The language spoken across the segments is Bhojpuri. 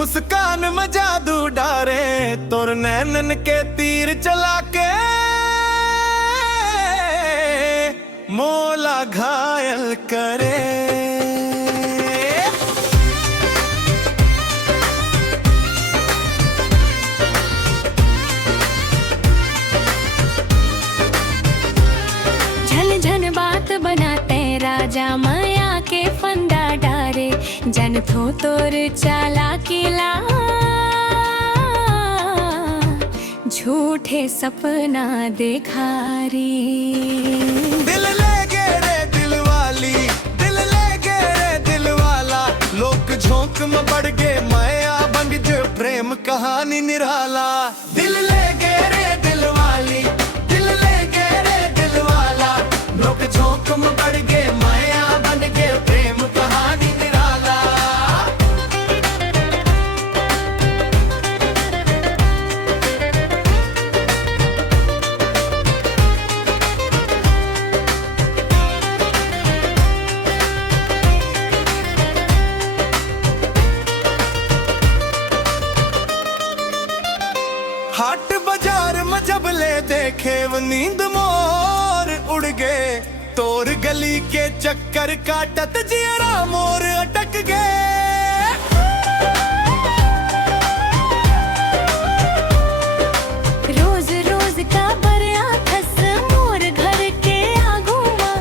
मुस्कान में जादू डारे, तोर नैनन के तीर चला के मोला घायल करे। झन झन बात बनाते राजा माया के फंदा डारे, जन थो तोर चाला किला झूठे सपना देखा रे। दिल ले गे रे दिल वाली, दिल ले गे रे दिल वाला, लोग झोंक में बढ़ गे माया बंग जो प्रेम कहानी निराला। दिल ले गे रे दिल वाली, दिल ले गे रे दिल वाला, लोग झोंक में बढ़ गे माया बन गे प्रेम कहानी निराला। हाट बाजार में जब ले देखे वो नींद मोर उड़ गए, तोर गली के चक्कर काटत जियरा मोर अटक गए। रोज रोज का बरया खस मोर घर के आगुमा,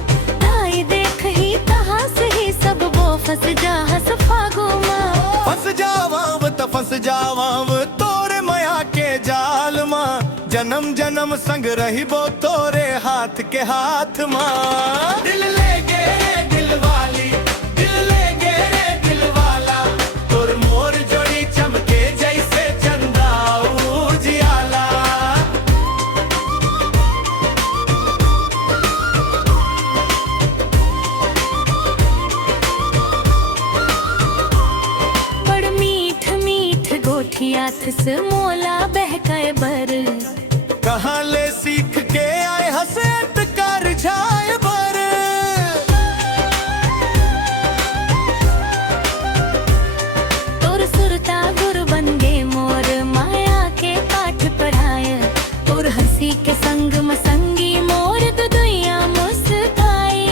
ढाई देख ही कहाँ से ही सब वो फंस जा हस फागुमा। फंस जावाव त फंस जावाव तोरे माया के जाल मां, जन्म जन्म संग रहिबो तोरे हाथ के हाथ मां। दिल ले गे रे दिल वाली, दिल ले गे रे दिल वाला, तोर मोर जोड़ी चमके जैसे चंदा उजियाला। बड़ मीठ मीठ गोठिया थस मोला बहकाए बर, कहाँ ले सीख के आए हसत कर जाए बर। तोर सुरता गुर बन गे मोर माया के पाठ पढ़ाए, तोर हंसी के संग मसंगी मोर दुनिया मुस्काई।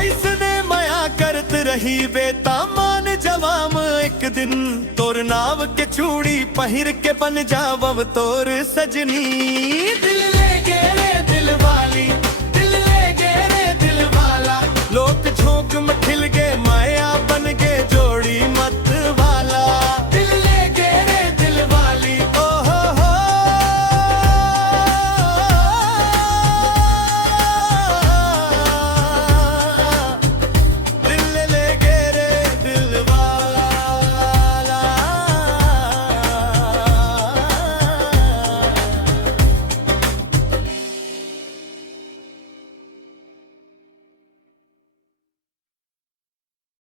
ऐसने माया करत रही बेता मान जवाम एक दिन, तोर नाव के चूड़ी पहिर के बन जावब तोर सजनी।